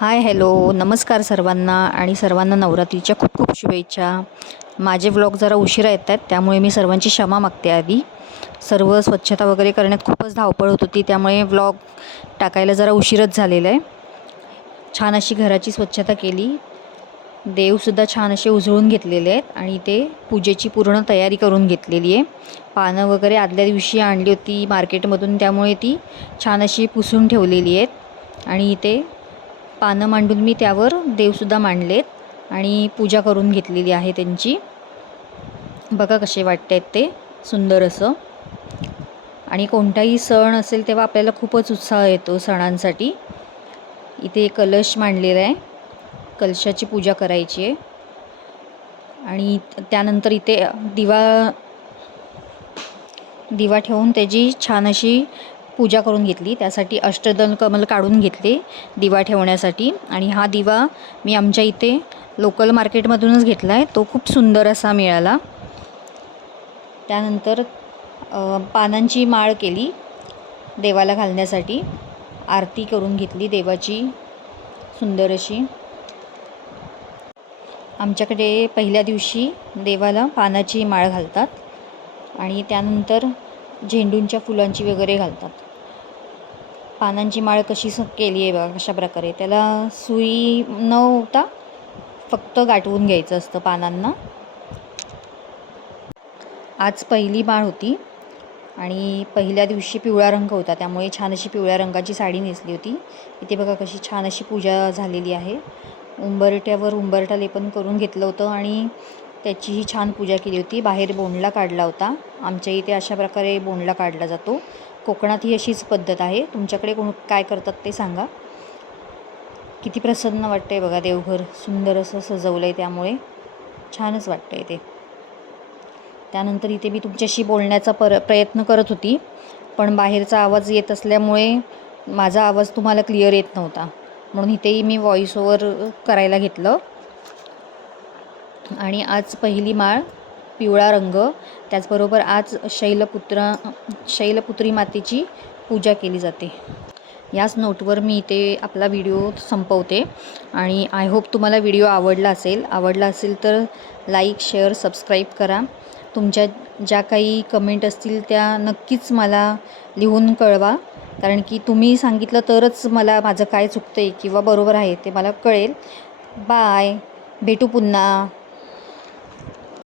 Hi hello नमस्कार सर्वांना आणि सर्वांना नवरात्रीच्या खूप खूप शुभेच्छा. माझे व्लॉग जरा उशिरा येत आहेत त्यामुळे मी सर्वांची क्षमा मागते. आधी सर्व स्वच्छता वगैरे करण्यात खूपच धावपळ होत होती त्यामुळे व्लॉग टाकायला जरा उशीरच झालेला आहे. छान अशी घराची स्वच्छता केली, देवसुद्धा छान असे उजळून घेतलेले आहेत आणि ते पूजेची पूर्ण तयारी करून घेतलेली आहे. पानं वगैरे आदल्या दिवशी आणली होती मार्केटमधून त्यामुळे ती छान अशी पुसून ठेवलेली आहेत आणि इथे पानं मांडून मी त्यावर देवसुद्धा मांडलेत आणि पूजा करून घेतलेली आहे त्यांची. बघा कसे वाटत आहेत ते सुंदर असं. आणि कोणताही सण असेल तेव्हा आपल्याला खूपच उत्साह येतो सणांसाठी. इथे कलश मांडलेला आहे, कलशाची पूजा करायची आहे. आणि त्यानंतर इथे दिवा ठेवून त्याची छान अशी पूजा करून घेतली. त्यासाठी अष्टदल कमल काढून घेतले दिवा ठेवण्यासाठी. आणि हा दिवा मी आमच्या इथे लोकल मार्केटमधूनच घेतला आहे, तो खूप सुंदर असा मिळाला. त्यानंतर पानांची माळ केली देवाला घालण्यासाठी, आरती करून घेतली देवाची सुंदर अशी. आमच्याकडे पहिल्या दिवशी देवाला पानाची माळ घालतात आणि त्यानंतर झेंडूंच्या फुलांची वगैरे घालतात. पानांची माळ कशी केली आहे बघा कशा प्रकारे. त्याला सुई न होता फक्त गाठवून घ्यायचं असतं पानांना. आज पहिली माळ होती आणि पहिल्या दिवशी पिवळा रंग होता त्यामुळे छान अशी पिवळ्या रंगाची साडी नेसली होती. इथे बघा कशी छान अशी पूजा झालेली आहे. उंबरठ्यावर उंबरठा लेपन करून घेतलं होतं आणि त्याचीही छान पूजा केली होती. बाहेर बोंडला काढला होता. आमच्या इथे अशा प्रकारे बोंडला काढला जातो. कोकणात ही अशीच पद्धत आहे. तुमच्याकडे काय करतात ते सांगा. किती प्रसन्न वाटतं आहे बघा, देवघर सुंदर असं सजवलं आहे त्यामुळे छानच वाटतं आहे ते. त्यानंतर इथे मी तुमच्याशी बोलण्याचा प्रयत्न करत होती पण बाहेरचा आवाज येत असल्यामुळे माझा आवाज तुम्हाला क्लिअर येत नव्हता, म्हणून इथेही मी व्हॉइस ओव्हर करायला घेतलं. आणि आज पहिली माळ पिवळा रंग, त्याचबरोबर आज शैलपुत्री मातेची पूजा केली जाते. याच नोटवर मी इथे आपला व्हिडिओ संपवते आणि आय होप तुम्हाला व्हिडिओ आवडला असेल तर लाईक शेअर सबस्क्राईब करा. तुमच्या ज्या काही कमेंट असतील त्या नक्कीच मला लिहून कळवा, कारण की तुम्ही सांगितलं तरच मला माझं काय चुकतं आहे किंवा बरोबर आहे ते मला कळेल. बाय, भेटू पुन्हा.